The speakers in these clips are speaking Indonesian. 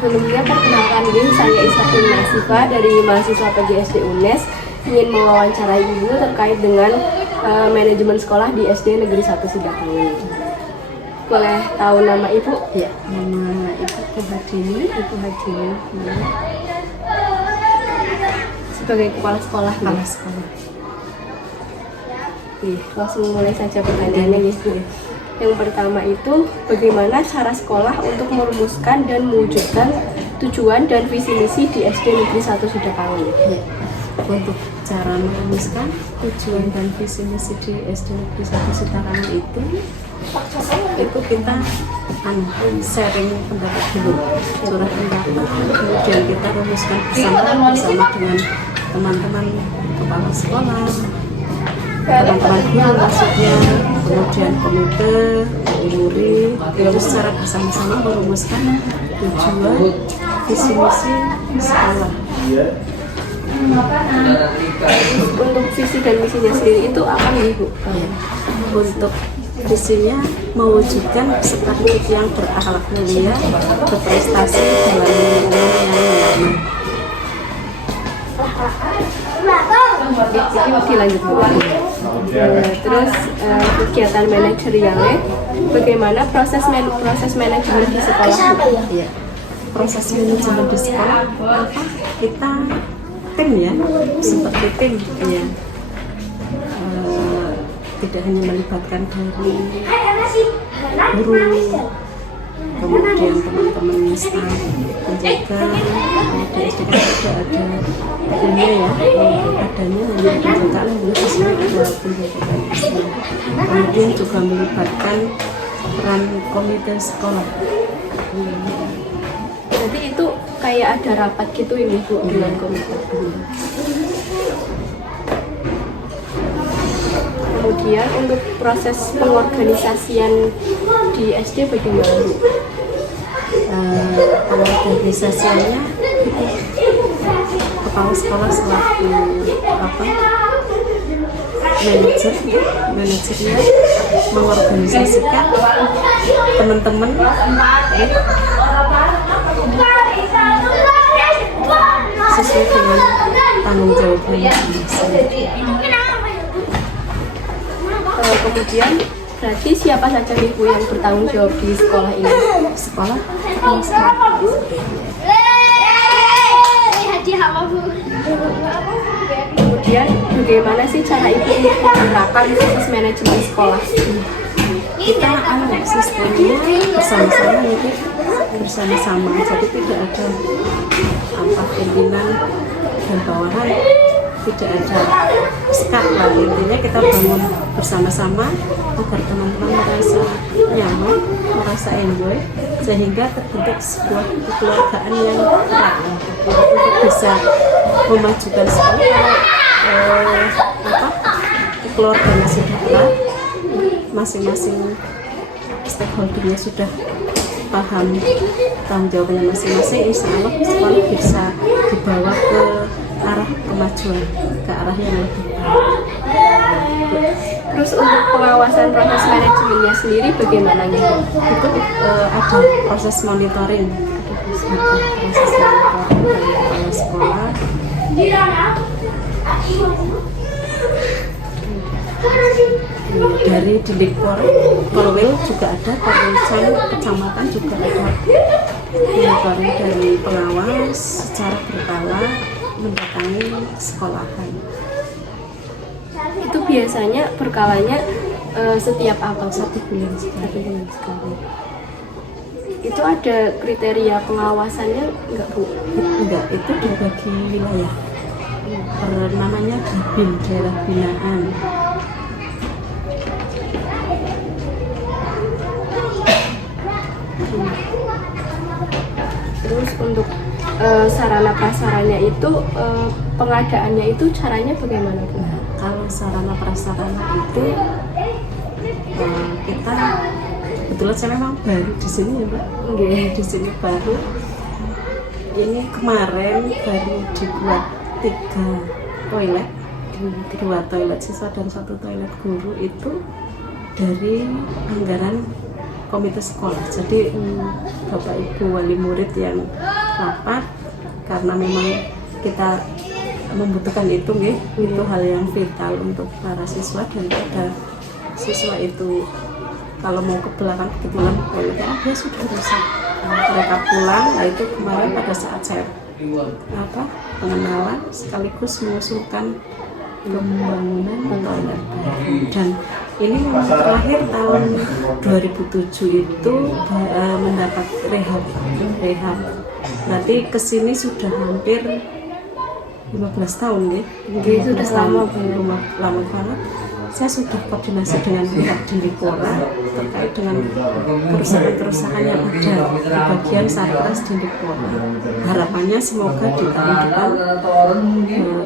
Sebelumnya perkenalkan diri, saya Isafin Nasifa dari mahasiswa PGSD UNES, ingin mewawancarai Ibu terkait dengan manajemen sekolah di SD Negeri 1 Sidakangen. Boleh tahu nama Ibu? Ya, nama Ibu Hadini. Sebagai kepala sekolah. Kepala sekolah. Langsung mulai saja pertanyaannya, Ibu. Yang pertama itu, bagaimana cara sekolah untuk merumuskan dan mewujudkan tujuan dan visi misi di SD Negeri 1 Sidakangen? Ya. Untuk cara merumuskan tujuan dan visi misi di SD Negeri 1 Sidakangen itu kita sharing pendapat dulu, curah pendapat, kemudian kita rumuskan bersama dengan teman-teman kepala sekolah, teman-teman guru maksudnya, kemudian komite, murid, lalu secara bersama-sama merumuskan tujuan visi misi sekolah. Untuk visi dan misinya sendiri itu apa nih, Ibu? Untuk visinya mewujudkan peserta didik yang berakhlak mulia, berprestasi dalam lingkungan yang nyaman. Dilanjut, Bu. Terus kegiatan manajerialnya, bagaimana proses manajemen di sekolah? Ya. Proses manajemen di sekolah kita tim ya, seperti tim ya. Tidak hanya melibatkan dari guru, kemudian teman-teman staf penjaga, di SD kan juga ada timnya ya, adanya hanya penjaga sesuai dengan penjagaan. Kemudian juga melibatkan peran komite sekolah. Jadi itu kayak ada rapat gitu ini, Bu, dengan komite. Kemudian untuk proses pengorganisasian di SD bagaimana, Bu? Pengorganisasiannya kepala sekolah selaku manajernya mengorganisasikan teman-teman sesuai dengan tanggung jawabnya masing-masing. Kemudian berarti siapa saja nih, Bu, yang bertanggung jawab di sekolah ini? Sekolah. Kemudian bagaimana sih cara Ibu untuk menerapkan proses manajemen sekolah? Kita sistemnya bersama-sama itu bersama-sama, jadi tidak ada pimpinan dan bawahan, tidak ada sekat lah. Intinya kita bangun bersama-sama agar teman-teman merasa nyaman, merasa enjoy, sehingga terbentuk sebuah kekeluargaan yang erat untuk bisa memajukan sekolah. Keluarga masih erat, masing-masing stakeholdernya sudah paham tanggung jawabnya masing-masing, insya Allah sekolah bisa dibawa ke arah kemajuan, ke arah yang lebih baik. Terus untuk pengawasan proses manajemennya sendiri bagaimana nih? Itu ada proses monitoring, dari kepala sekolah. Dari Dindikpor, Polwil juga ada, Polwilcam kecamatan juga ada monitoring dari pengawas secara berkala mendatangi sekolahan. Itu biasanya berkalanya setiap apa? 1 bulan sekali. Itu ada kriteria pengawasannya enggak Bu? Enggak, itu dibagi wilayah. Namanya Babin, daerah binaan. Terus untuk sarana prasaranya itu pengadaannya itu caranya bagaimana Bu? Nah, kalau sarana prasarana itu kita kebetulan saya memang baru di sini ya Mbak. Di sini baru. Ini kemarin baru dibuat 3 toilet, 2 toilet siswa dan 1 toilet guru itu dari anggaran komite sekolah. Jadi Bapak Ibu wali murid yang rapat karena memang kita membutuhkan itu, itu hal yang vital untuk para siswa, dan pada siswa itu kalau mau ke belakang kebetulan toiletnya dia sudah rusak, mereka pulang. Nah itu kemarin pada saat saya pengenalan sekaligus mengusulkan pembangunan toilet baru, dan ini memang terakhir tahun 2007 itu mendapat rehab. Berarti kesini sudah hampir 15 tahun ya. Sudah lama banget. Saya sudah koordinasi dengan pihak Dindikpora terkait dengan kerusakan-kerusakan yang ada di bagian Satgas Dindikpora. Harapannya semoga di tahun depan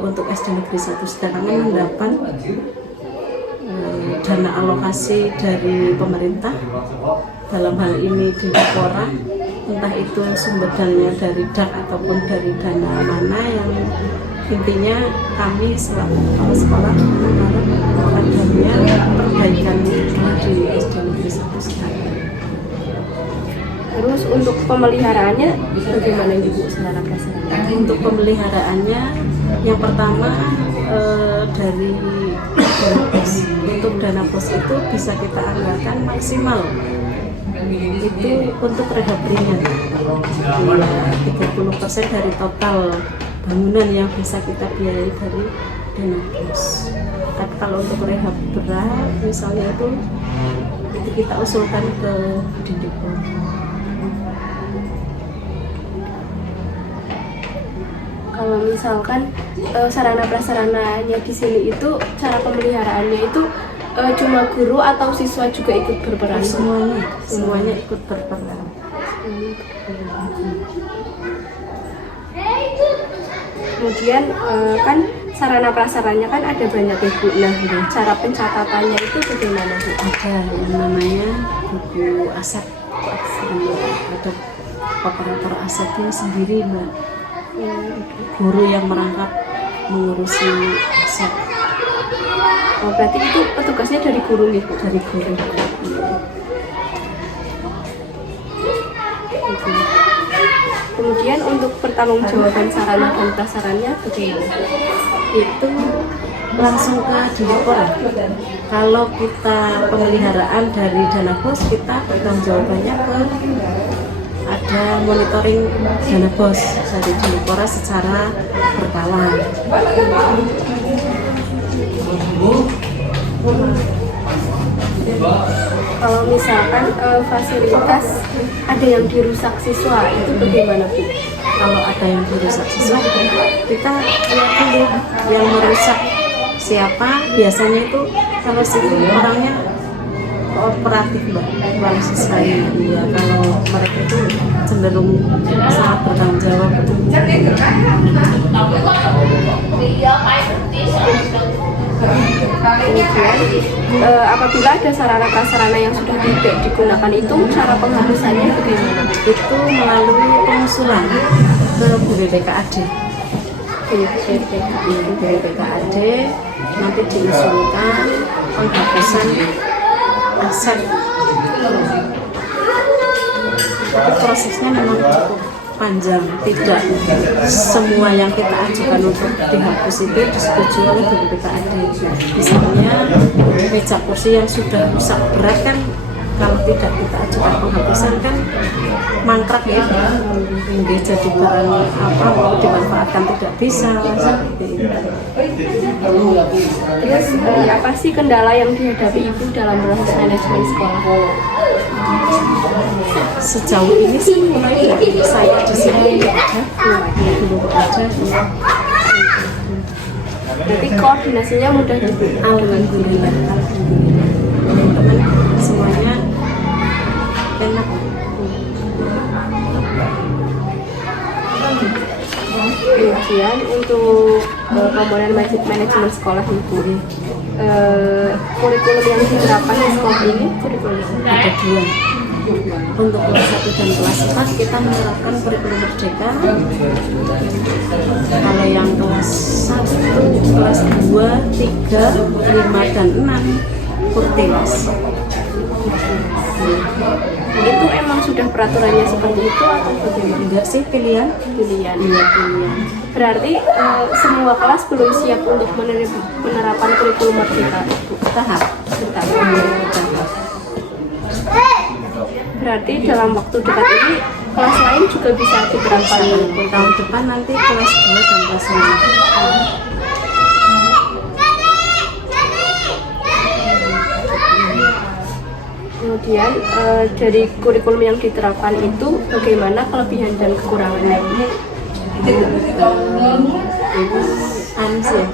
untuk SD Negeri 1 Sedarangan mendapat dana alokasi dari pemerintah, dalam hal ini Dindikpora, entah itu sumber dananya dari DAK ataupun dari dana mana, yang intinya kami selaku kepala sekolah mengharap adanya perbaikan di SD Negeri 1 Sedarangan. Terus untuk pemeliharaannya bagaimana Ibu sarana prasarana? Untuk pemeliharaannya yang pertama dari dana pos. Untuk dana pos itu bisa kita anggarkan maksimal itu untuk rehab ringan 30% dari total bangunan yang bisa kita biayai dari dana pos. Tapi kalau untuk rehab berat misalnya itu kita usulkan ke Dindikpor. Kalau misalkan sarana prasarananya di sini itu cara pemeliharaannya itu cuma guru atau siswa juga ikut berperan? Semuanya ikut berperan. Kemudian kan sarana prasarannya kan ada banyak Ibu. Nah, cara pencatatannya itu bagaimana Bu? Ada yang namanya buku aset. Ada operator asetnya sendiri Mbak. Guru yang merangkap mengurusi aset. Oh, berarti itu petugasnya dari guru nih Bu? Dari guru. Kemudian untuk pertanggungjawaban sarana dan prasarannya bagaimana? Itu langsung ke Dindikpor. Kalau kita pemeliharaan dari dana pos, kita pertanggungjawabannya ke ada monitoring dana pos dari Dindikpor secara berkala. Kalau misalkan fasilitas ada yang dirusak siswa itu bagaimana Bu? Kalau ada yang dirusak siswa, kita lihat dulu yang merusak siapa. Biasanya itu kalau orangnya kooperatif Mbak, kalau siswanya ya, kalau mereka itu cenderung sangat bertanggung jawab. Kemudian apabila ada sarana prasarana yang sudah tidak digunakan itu cara penghapusannya bagaimana? Itu melalui pengusulan ke BPKAD. BPKAD nanti diusulkan penghapusan aset. Tapi prosesnya memang cukup panjang, tidak semua yang kita ajukan untuk dihapus itu disetujui oleh BPKAD. Misalnya meja kursi yang sudah rusak berat kan, kalau tidak kita ajukan penghapusan kan mangkrak ya, mungkin jadi barang apa mau dimanfaatkan tidak bisa seperti itu. Terus apa sih kendala yang dihadapi ibu dalam proses manajemen sekolah? Sejauh ini sih mulai dari saya di sini belum ada. Berarti koordinasinya mudah dibuat. Alhamdulillah, teman-teman semuanya enak. Kemudian untuk komponen manajemen sekolah ibu, kurikulum yang diterapkan di sekolah ini kurikulum Ada dua. Untuk kelas 1 dan kelas 4 kita menerapkan kurikulum merdeka. Kalau yang kelas 1, kelas 2, 3, 5, dan 6 kurtilas. itu emang sudah peraturannya seperti itu atau bagaimana? Enggak sih, pilihan. Pilihan. Iya, pilihan. Berarti semua kelas belum siap untuk penerapan kurikulum merdeka Bu. Tahap. Tahap. Berarti dalam waktu dekat ini kelas lain juga bisa diterapkan. Tahun depan nanti kelas 2 dan kelas 5. Kemudian dari kurikulum yang diterapkan itu bagaimana kelebihan dan kekurangannya?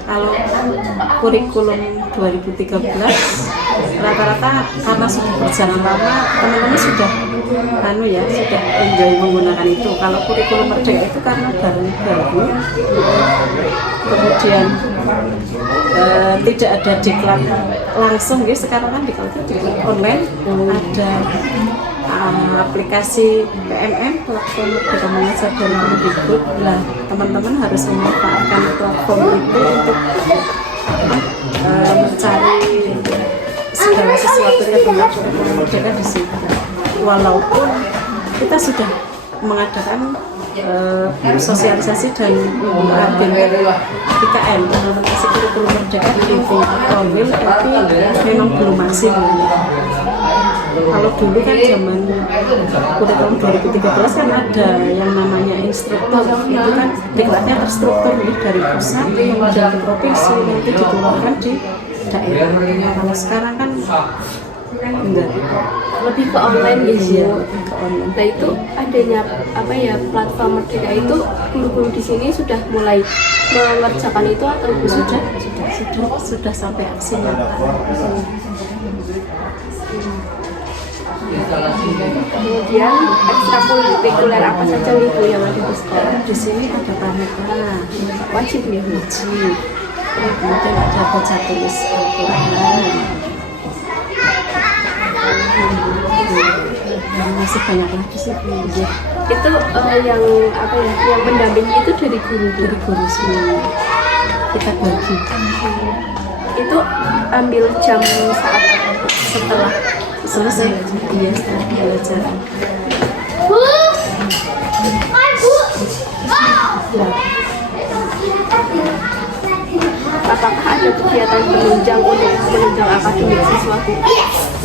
Kalau kurikulum 2013 rata-rata karena sudah berjalan lama teman-teman sudah sudah enjoy menggunakan itu. Kalau kurikulum merdeka itu karena baru kemudian tidak ada diklat langsung guys. Sekarang kan diklat online, ada aplikasi PMM, platform Merdeka Mengajar dan Kemendikbud. Nah, teman-teman harus memanfaatkan platform itu untuk mencari segala sesuatunya tentang kurikulum merdeka di situ. Walaupun kita sudah mengadakan sosialisasi dan IKM implementasi kurikulum merdeka di Profil, tapi memang belum maksimal. Kalau dulu kan zaman kurikulum 2013 kan ada yang namanya instruktur, itu kan diklatnya terstruktur dari pusat kemudian di provinsi nanti dikeluarkan di daerah. Kalau sekarang kan enggak, Lebih ke online gitu. iya, ke online. Nah itu adanya platform merdeka itu guru-guru di sini sudah mulai mengerjakan itu atau belum? Sudah sampai aksi nyata. Kemudian ekstrakurikuler apa saja ibu yang ada di sekolah? Di sini ada pramuka, Wajib ya Bu? wajib. Kemudian ada baca tulis Al-Quran. Masih banyak lagi sih. Itu yang mendampingi itu dari guru semua. Kita bagi. Itu ambil jam saat Setelah selesai, iya, setelah pembelajaran. apakah ada kegiatan penunjang untuk menunjang akademik siswaku?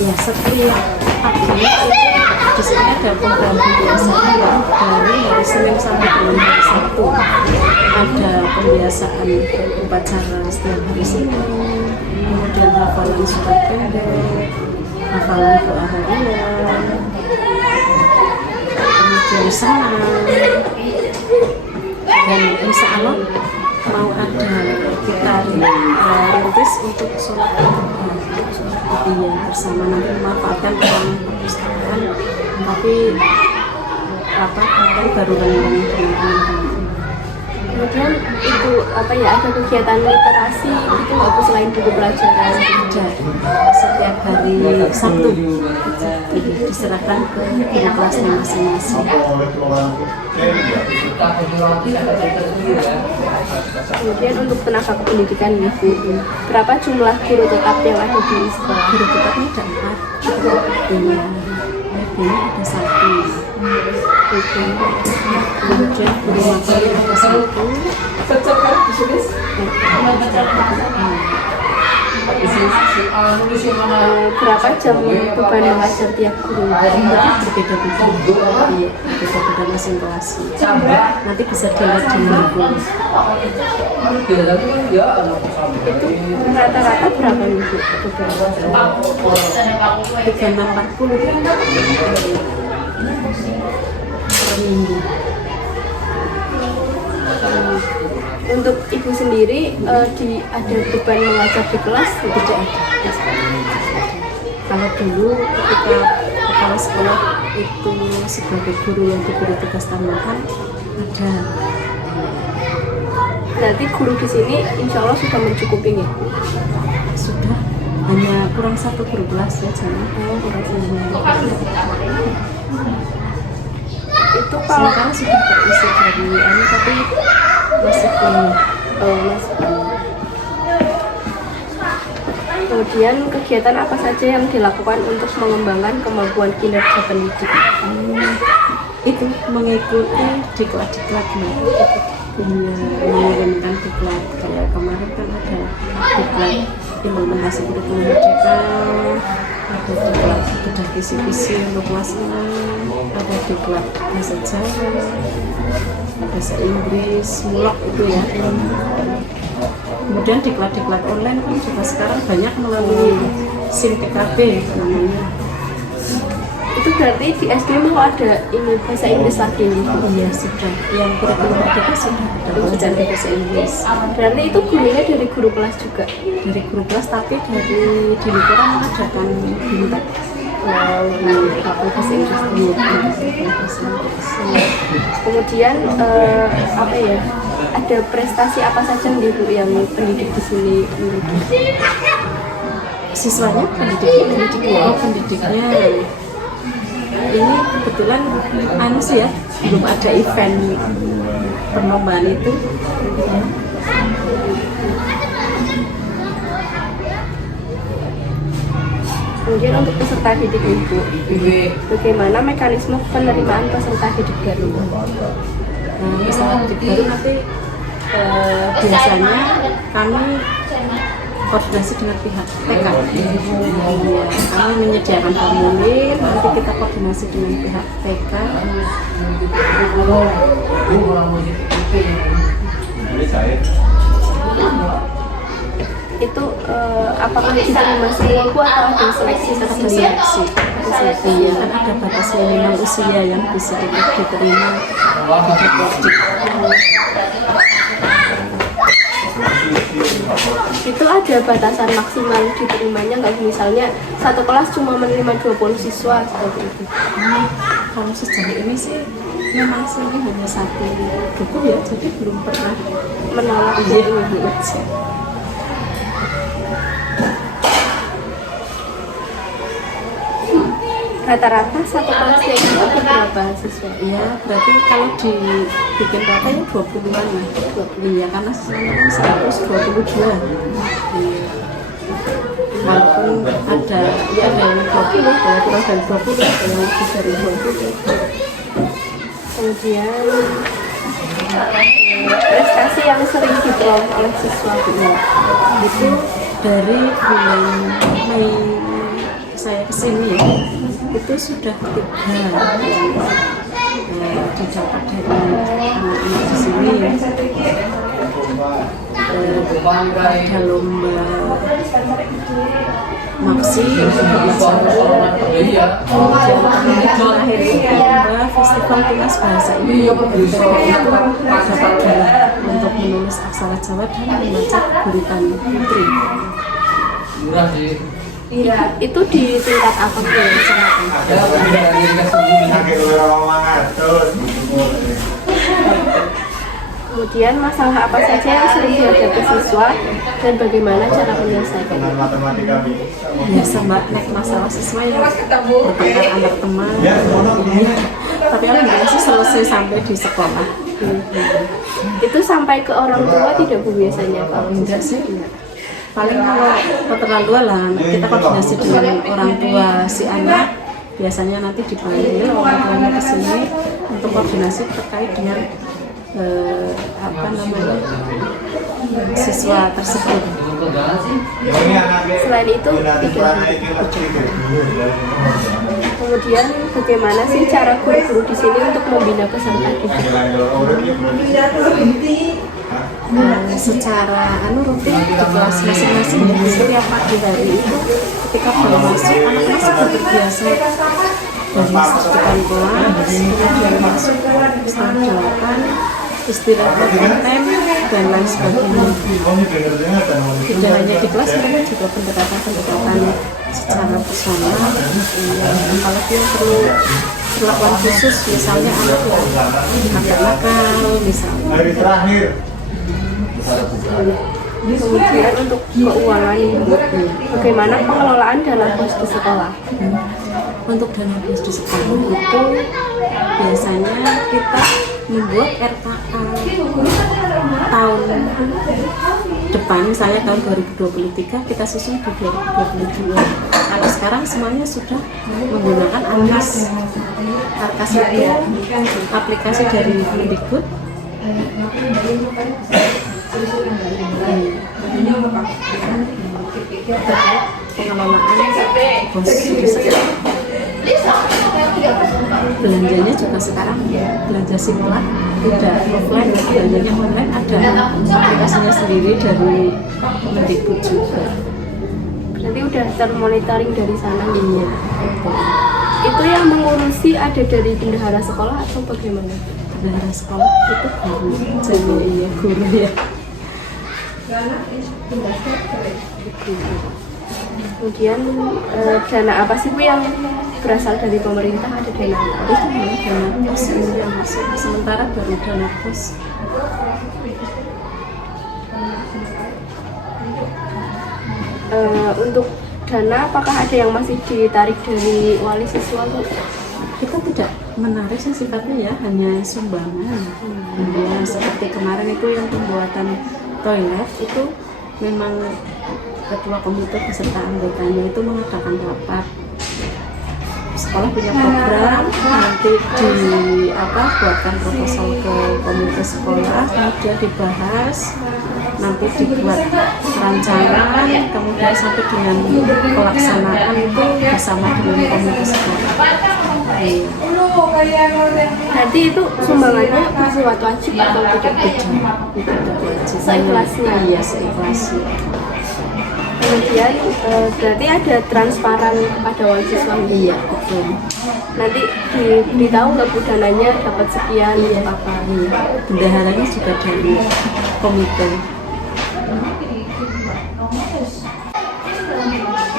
Ya, setiap pagi di sini ada program pembiasaan dari hari Senin sampai dengan hari Sabtu. Ada pembiasaan upacara setiap hari Senin, kemudian hafalan surat pendek, hafalan doa harian, kemudian senam, dan insya Allah mau ada kita rintis untuk sholat iya bersama, nanti memanfaatkan ruang perpustakaan, tapi kan baru dengan teman-teman. Kemudian itu apa ya, ada kegiatan literasi itu nggak Bu selain buku pelajaran? Ada setiap hari Sabtu diserahkan ke guru kelasnya masing-masing. Kemudian untuk tenaga kependidikan nih Bu, berapa jumlah guru tetap yang ada di sekolah? Guru tetapnya ada 4. Iya, ini ada 1. Kemudian guru magang ada 1. Berapa jam beban mengajar tiap guru? Berbeda-beda. Iya, berbeda-beda masing kelas. Nanti bisa dilihat di buku. Itu rata-rata berapa nih Bu? 340 per minggu. Untuk ibu sendiri ada beban mengajar di kelas? Tidak ada. Kalau dulu ketika kepala sekolah itu sebagai guru yang diberi tugas tambahan ada. Berarti guru di sini insya Allah sudah mencukupi nih Bu? Sudah, hanya kurang 1 guru kelas saja. Itu kalau Sementara sudah terisi dari tapi masih penuh. masih kemudian kegiatan apa saja yang dilakukan untuk mengembangkan kemampuan kinerja pendidik? Itu mengikuti diklat-diklat mengirimkan diklat. Kayak kemarin kan ada diklat implementasi kurikulum merdeka, ada diklat bedah kisi-kisi untuk kelas 6, ada diklat bahasa Jawa, bahasa Inggris, mulok itu ya. Kemudian diklat-diklat online kan juga sekarang banyak melalui SIM TKB namanya. Itu berarti di SD mau ada ini bahasa Inggris lagi nih? Iya sudah, yang kurikulum merdeka sudah ada belajar bahasa Inggris. Berarti itu gurunya dari guru kelas juga? Dari guru kelas, tapi dari di lingkungan mengadakan bintang Bahasa Inggris. Kemudian apa ya? Ada prestasi apa saja nih Bu yang pendidik di sini miliki? Siswanya pendidiknya ini kebetulan sih ya, belum ada event perlombaan itu. Kemudian untuk peserta didik Ibu, bagaimana mekanisme penerimaan peserta didik baru? Peserta didik baru nanti biasanya kami koordinasi dengan pihak TK. Kami menyediakan formulir, nanti kita koordinasi dengan pihak TK. Itu apakah diterima semua Bu atau ada seleksi tertentu? Seleksi. Iya, kan ada batas minimal usia yang bisa diterima. Itu ada batasan maksimal diterimanya nggak? Misalnya satu kelas cuma menerima 20 siswa seperti itu. Kalau sejauh ini sih memang sini hanya 1 buku ya, jadi belum pernah Menolak ini. Rata-rata satu kelasnya itu ada berapa siswa? Iya, berarti kalau dibikin rata ya 20-an lah. Iya, karena siswanya kan 122. Iya. Walaupun ada yang 20, kalau kurang dari 20, ada yang lebih dari 20. Kemudian prestasi yang sering diperoleh oleh siswa Itu dari bulan Mei saya kesini ya, itu sudah 3 yang didapat dari anak-anak di sini. Ada lomba MAPSI, terakhir itu lomba festival tunas bahasa Indo, itu dapat untuk menulis aksara Jawa dan membaca buritan putri. itu di tingkat apa Bu? Kemudian masalah apa saja yang sering dihadapi siswa dan bagaimana cara menyelesaikannya? Biasa mbak, masalah siswa yang bertengkar antar teman. Tapi alhamdulillah sih selesai sampai di sekolah. Itu sampai ke orang tua tidak Bu biasanya kalau Enggak sih, enggak. Paling kalau keterlaluan lah kita koordinasi dengan orang tua si anak, biasanya nanti dipanggil orang tuanya ke sini untuk koordinasi terkait dengan apa namanya siswa tersebut. Selain itu tidak. Kemudian bagaimana sih cara guru-guru di sini untuk membina peserta didik? Secara rutin di kelas masing-masing setiap pagi hari itu ketika baru masuk anak-anak sudah terbiasa dari depan kelas, kemudian masuk setengah 8 istilah konten dan lain sebagainya. Tidak hanya di kelas, mereka juga pendekatan secara personal. Apalagi yang perlu perlakuan khusus, misalnya anak yang agak nakal, misalnya. Kemudian untuk keuangan Ibu, bagaimana pengelolaan dana bos di sekolah? Untuk dana bos di sekolah itu biasanya kita membuat RKA tahun depan, misalnya tahun 2023 kita susun di 2022. Tapi sekarang semuanya sudah menggunakan ARKAS. ARKAS itu aplikasi dari Mendikbud. Pengelolaan bos di sekolah. Belanjanya juga sekarang belanja simplak, tidak offline, belanjanya online, ada aplikasinya sendiri dari Mendikbud juga. Berarti udah termonitoring dari sana ya. Itu yang mengurusi ada dari bendahara sekolah atau bagaimana? Bendahara sekolah itu guru, jadi iya guru ya. Kemudian dana apa sih Bu yang berasal dari pemerintah? Ada dana apa? Itu dana pos yang masuk, sementara baru dana pos. Untuk dana apakah ada yang masih ditarik dari wali siswa Bu? Kita tidak menarik sih sifatnya ya, hanya sumbangan. Ya, seperti kemarin itu yang pembuatan toilet itu memang ketua komite beserta anggotanya itu mengadakan rapat. Sekolah punya program, nanti buatkan proposal ke komite sekolah, kemudian dibahas, nanti dibuat rancangan, kemudian sampai dengan pelaksanaan itu bersama dengan komite sekolah. Nanti itu sumbangannya bersifat wajib atau tidak? Tidak wajib. Seikhlasnya. Iya, seikhlasnya. Kemudian berarti ada transparan kepada wali siswa. Iya, betul. Nanti diberitahu nggak Bu dananya dapat sekian Iya, apa? Iya. Bendaharanya juga dari komite.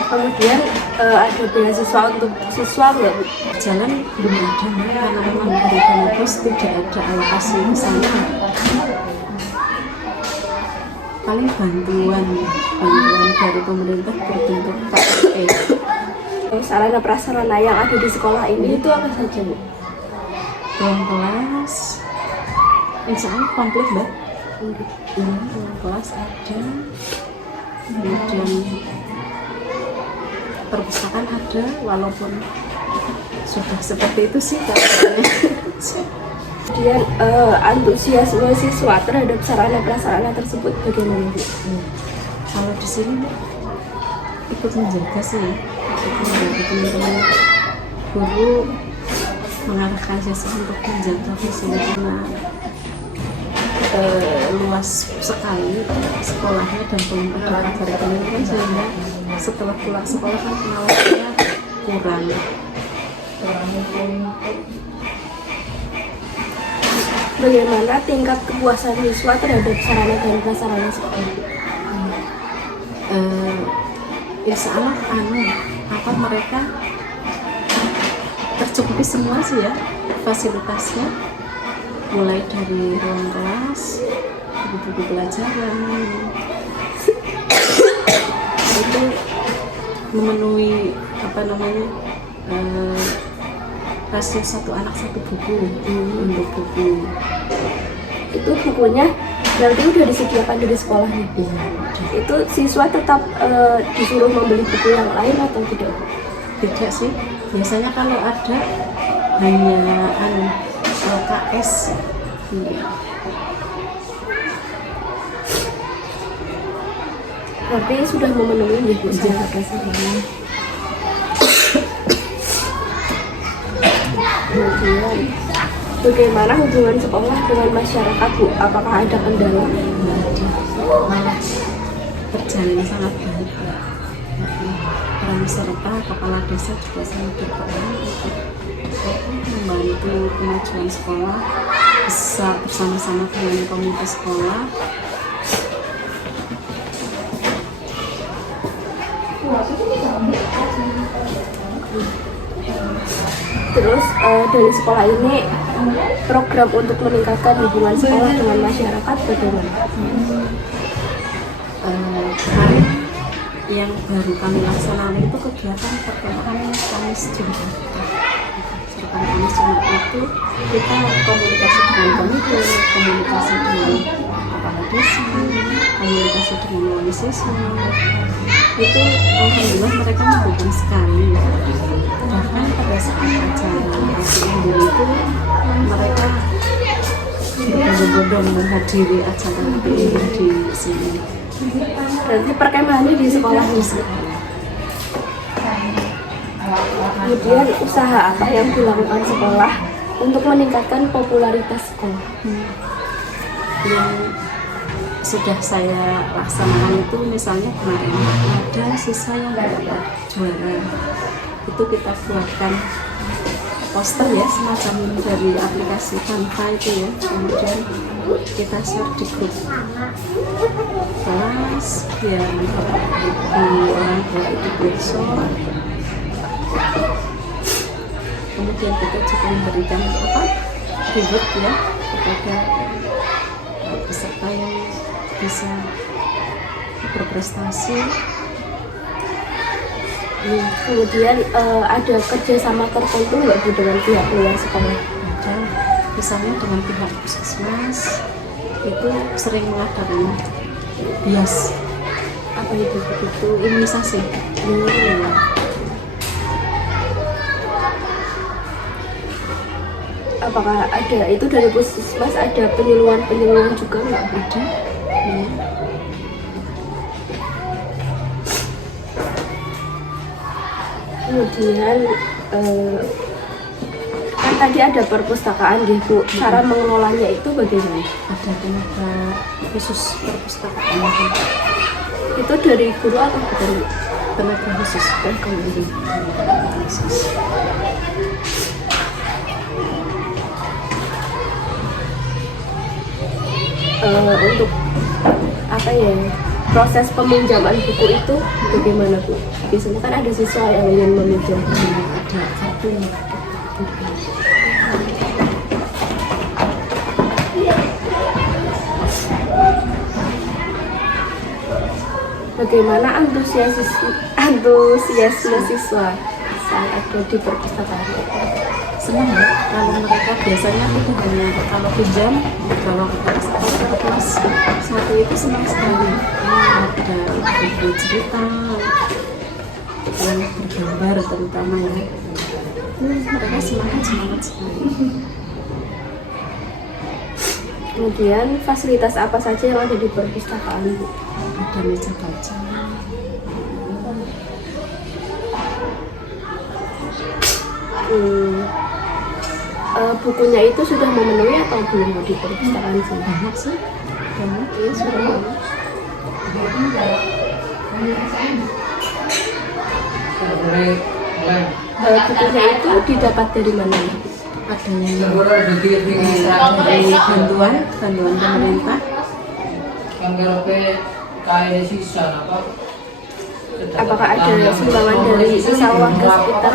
Kemudian ada beasiswa untuk siswa nggak Bu? Jalan belum ada, karena memang dari dana bos tidak ada alokasi misalnya. Paling bantuan dari pemerintah berbentuk KPP. Sarana prasarana yang ada di sekolah ini itu apa saja Bu? Ruang kelas, insya Allah komplit Mbak. Iya, ruang kelas ada, kemudian perpustakaan ada, walaupun sudah seperti itu sih keadaannya. Kemudian antusiasme siswa terhadap sarana prasarana tersebut bagaimana Bu? Kalau di sini ikut menjaga sih, ikut menjaga teman-teman guru mengarahkan siswa untuk menjaga visi karena luas sekali sekolahnya dan belum ada kabar kan, sehingga setelah pulang sekolah kan pengawasannya kurang. Bagaimana tingkat kepuasan siswa terhadap sarana dan prasarana sekolah? Insya Allah mereka tercukupi semua sih ya fasilitasnya, mulai dari ruang kelas, buku-buku pelajaran itu memenuhi rasio satu anak satu buku untuk buku. Itu bukunya berarti udah disediakan dari sekolah nih. Itu siswa tetap disuruh membeli buku yang lain atau tidak? Tidak sih, biasanya kalau ada hanya LKS. Berarti sudah memenuhi ya Bu syarat dasarnya. Kemudian bagaimana hubungan sekolah dengan masyarakat Bu? Apakah ada kendala? Malah berjalan sangat baik. Peran serta kepala desa juga sangat berperan untuk membantu kemajuan sekolah, bisa bersama-sama dengan komunitas sekolah. Terus dari sekolah ini program untuk meningkatkan hubungan sekolah dengan masyarakat bagaimana? Kemarin yang baru kami laksanakan itu kegiatan pertemuan Kamis Jumat. Pertemuan Kamis Jumat itu kita komunikasi dengan komite, komunikasi dengan kepala desa, komunikasi dengan wali siswa. Itu alhamdulillah mereka mendukung sekali. Bahkan pada saat acara ACMB itu mereka berbondong-bondong menghadiri acara ini di sini. Berarti perkemahannya di sekolah ini. Kemudian usaha apa yang dilakukan sekolah untuk meningkatkan popularitas sekolah? Yang sudah saya laksanakan itu misalnya kemarin ada siswa yang dapat juara, itu kita buatkan poster ya, semacam dari aplikasi Canva itu ya, kemudian kita share di grup kelas biar di orang tua itu besok. Kemudian kita juga memberikan reward ya kepada peserta yang bisa berprestasi. Kemudian ada kerjasama tertentu nggak Bu dengan pihak luar sekolah? Ada, misalnya dengan pihak puskesmas itu sering mengadakan bias. Apa itu? Itu imunisasi. Apakah ada itu dari puskesmas, ada penyuluhan juga nggak? Ada. Kemudian kan tadi ada perpustakaan gitu, cara mengelolanya itu bagaimana? Ada tenaga khusus perpustakaan. Itu dari guru atau dari Tenaga khusus khusus. Untuk apa ya, proses peminjaman buku itu bagaimana Bu? Biasanya kan ada siswa yang ingin meminjam, Ada kartunya. bagaimana antusiasme siswa saat ada di perpustakaan? Senang ya, kalau mereka biasanya itu hanya kalau pinjam, kalau kelas satu itu senang sekali. Ada buku cerita yang bergambar terutama ya. Mereka semangat sekali. Kemudian fasilitas apa saja yang ada di perpustakaan Bu? Ada meja baca, bukunya itu sudah memenuhi atau belum di perpustakaan sih? banyak sih, banyak ya sudah banyak. Bukunya itu didapat dari mana? Ada yang dari bantuan pemerintah. Apakah ada sumbangan dari misal warga sekitar?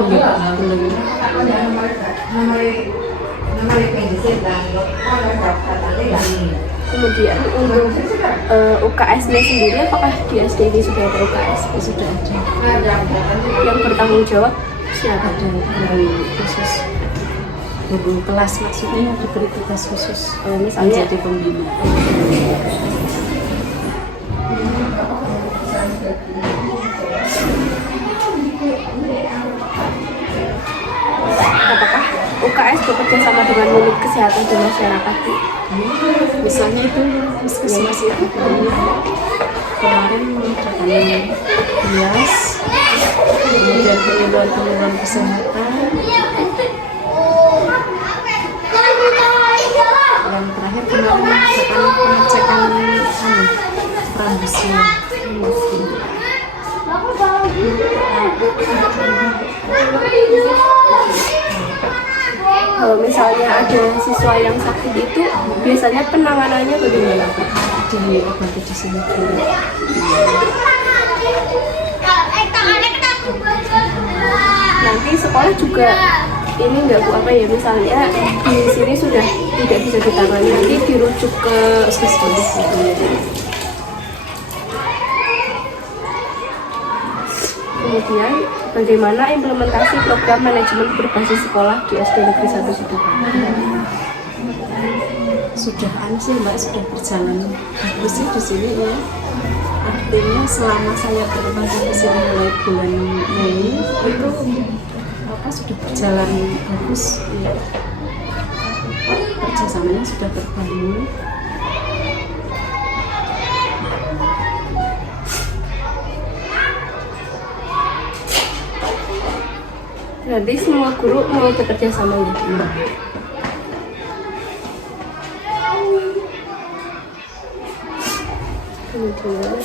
Belum. Kemudian untuk UKS-nya sendiri, apakah di SD ini sudah ada UKS? Sudah ada. Yang bertanggung jawab siapa? Ada guru khusus, guru kelas maksudnya diberi tugas khusus Misalnya menjadi pembina. apakah UKS bekerja sama dengan unit kesehatan di masyarakat, Bu? Misalnya itu puskesmas itu kemarin mengadakan bias, kemudian penyuluhan kesehatan, yang terakhir kemarin mengadakan pengecekan rambusnya. Kalau misalnya ada siswa yang sakit itu, biasanya penanganannya bagaimana, Bu? Diobati di sini dulu. Nanti sekolah juga ini nggak, Bu, apa ya, misalnya di sini sudah tidak bisa ditangani, nanti dirujuk ke puskesmas. Kemudian bagaimana implementasi program manajemen berbasis sekolah di SD Negeri 1 Sidoarjo? Sudah sih Mbak, sudah berjalan bagus sih di sini ya. Artinya selama saya berkunjung ke sini mulai bulan Mei itu sudah berjalan bagus ya. Kerjasamanya sudah terbangun. Nanti semua guru mau bekerja sama ya? Kemudian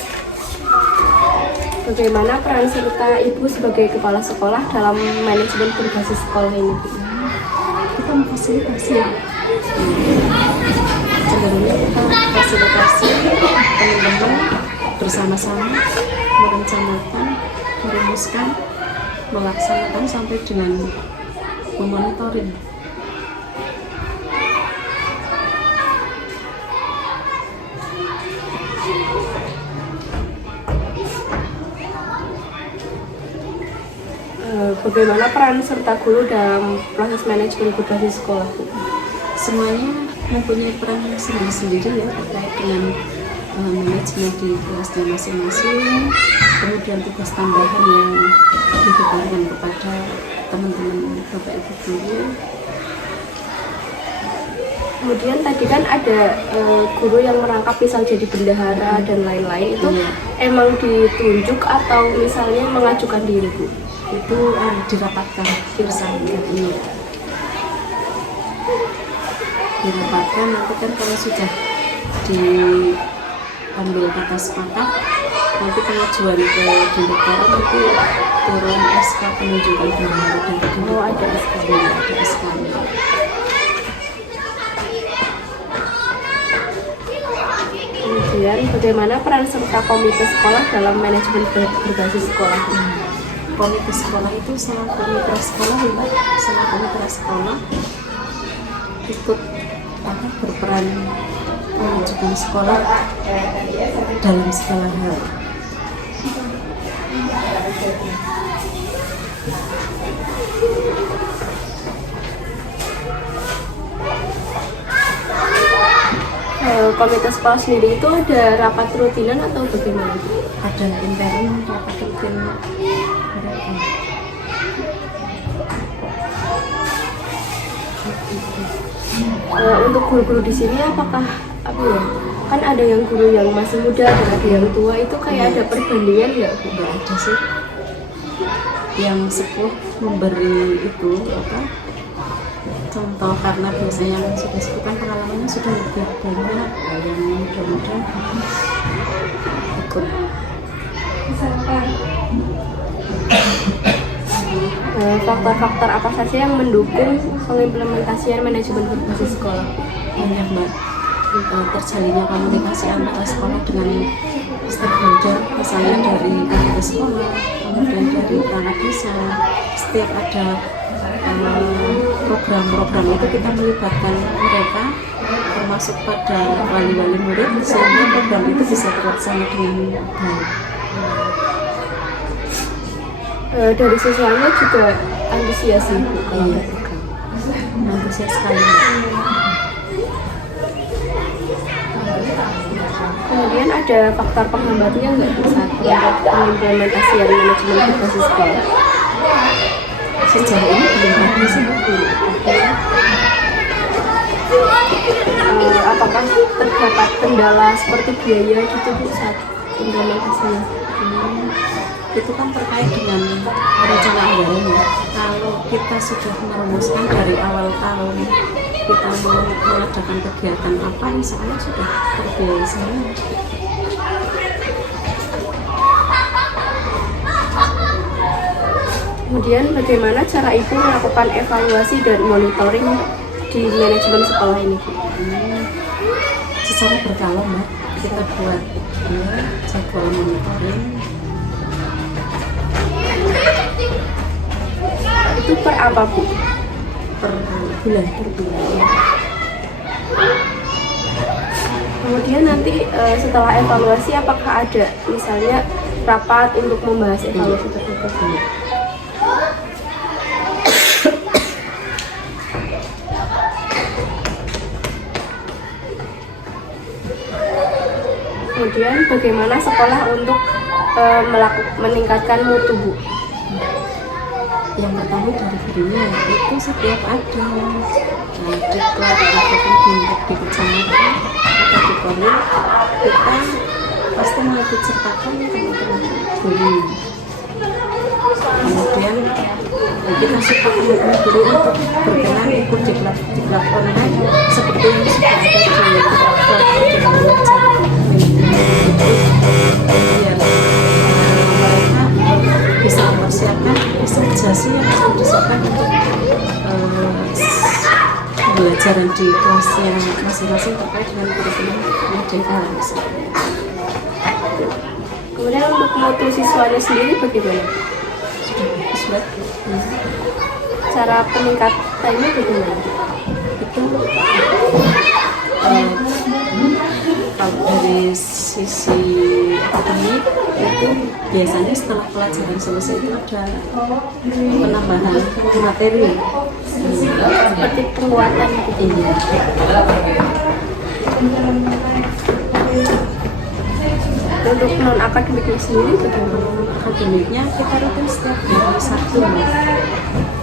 bagaimana peran serta Ibu sebagai kepala sekolah dalam manajemen berbasis sekolah ini, Bu? Kita memfasilitasi ya. Sebenarnya kita fasilitasi teman-teman bersama-sama merencanakan, merumuskan, melaksanakan sampai dengan memonitoring. Bagaimana peran serta guru dalam proses manajemen berbasis sekolah, Bu? Semuanya mempunyai peran sendiri-sendiri ya terkait dengan manajemen di kelasnya masing-masing, kemudian tugas tambahan yang diberikan kepada teman-teman Bapak Ibu guru. Kemudian tadi kan ada guru yang merangkap misal jadi bendahara dan lain-lain, itu emang ditunjuk atau misalnya mengajukan diri, Bu? Itu dirapatkan bersama ini. Dirapatkan nanti kan kalau sudah diambil kata sepakat, nanti pengajuan ke direktorat itu turun SK penunjukan bendahara dan Ada SK. ada SK-nya. Kemudian bagaimana peran serta komite sekolah dalam manajemen berbasis sekolah? Komite sekolah itu selaku mitra sekolah ya Mbak, selaku mitra sekolah ikut berperan memajukan sekolah dalam segala hal. Komite sekolah sendiri itu ada rapat rutinan atau bagaimana? Ada intern, rapat rutin. Untuk guru-guru di sini apakah apa ya? Kan ada yang guru yang masih muda dan ada yang tua, itu kayak ada perbandingan ya? Enggak ada sih. Yang sepuh memberi itu contoh, karena biasanya yang sudah sepuh kan pengalamannya sudah lebih banyak, yang muda-muda ikut. Misalkan faktor-faktor apa saja yang mendukung pengimplementasian manajemen berbasis sekolah? Banyak Mbak, terjalinnya komunikasi antara sekolah dengan stakeholder, misalnya dari kepala sekolah, kemudian dari perangkat desa. Setiap ada program-program itu kita melibatkan mereka termasuk pada wali-wali murid sehingga program itu bisa terlaksana dengan baik. Dari siswanya juga antusias sih Bu, kalau Iya. ada program. Antusias sekali. Kemudian ada faktor penghambatnya nggak Bu saat pengimplementasian manajemen berbasis sekolah? Sejauh ini belum ada sih Bu. Apakah terdapat kendala seperti biaya gitu Bu saat implementasinya? Itu kan terkait dengan rencana anggaran ya. Kalau kita sudah merumuskan dari awal tahun kita mau mengadakan kegiatan apa, insya Allah sudah terbiaya semua. Kemudian bagaimana cara Ibu melakukan evaluasi dan monitoring di manajemen sekolah ini Bu? Secara berkala Mbak, kita buat jadwal monitoring. Itu per apa Bu? Per bulan. Kemudian nanti setelah evaluasi apakah ada misalnya rapat untuk membahas evaluasi tersebut? Kemudian bagaimana sekolah untuk meningkatkan mutu Bu? Yang pertama dari gurunya itu setiap ada diklat ataupun di kecamatan atau di koran kita pasti mengikut sertakan teman-teman guru. Kemudian kita support teman-teman guru untuk berkenan ikut diklat online seperti yang sudah ada di platform dalam belajar biar mereka bisa mempersiapkan presentasi yang akan disiapkan untuk pembelajaran di kelasnya masing-masing terkait dengan kurikulum merdeka misalnya. Kemudian untuk mutu siswanya sendiri bagaimana? Sudah bagus Mbak. Cara peningkatannya bagaimana? Itu kalau dari sisi akademik itu biasanya setelah pelajaran selesai itu ada penambahan materi Seperti penguatan gitu. iya. Untuk non akademiknya sendiri bagaimana? Akademiknya kita rutin setiap hari Sabtu Mbak.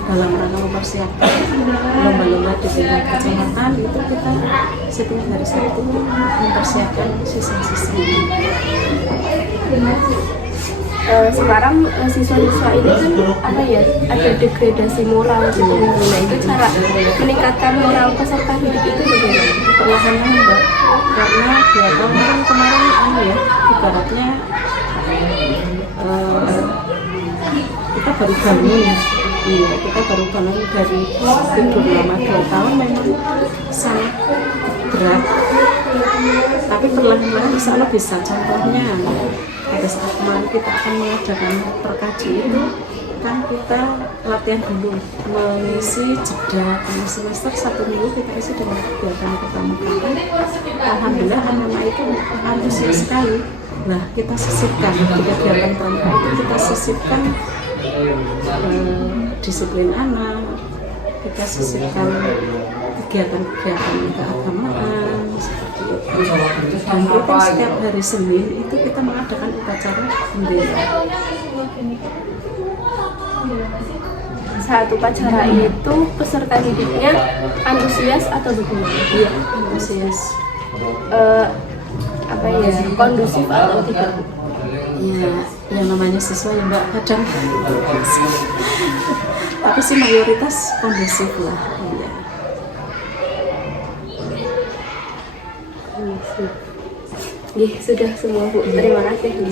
Dalam rangka mempersiapkan lomba-lomba di tingkat kecamatan itu kita setiap hari Sabtu mempersiapkan siswa-siswa. Sekarang siswa-siswa ini kan apa ya, ada degradasi moral gitu. Nah itu cara meningkatkan moral peserta didik itu bagaimana? Perlahan-lahan Mbak, karena 2 tahun kan kemarin ya ibaratnya kita baru bangun. Iya, kita baru bangun dari tidur lama 2 tahun memang sangat berat. Tapi perlahan-lahan insya Allah bisa. Contohnya pada saat kemarin kita akan mengadakan perkaji itu kan kita latihan dulu mengisi jeda semester 1 minggu kita isi dengan kegiatan kepramukaan. Alhamdulillah anak-anak itu antusias sekali. Nah kita sisipkan di kegiatan pramuka itu kita sisipkan disiplin anak, kita sisipkan kegiatan-kegiatan keagamaan seperti itu. Dan kita setiap hari Senin itu kita mengadakan upacara bendera. Saat upacara itu peserta didiknya antusias atau bagaimana? Iya, antusias. Apa ya, kondusif atau tidak? Ya, yang namanya siswa ya Mbak kadang tapi sih mayoritas kondusif lah. Iya. Sudah semua Bu. Terima kasih.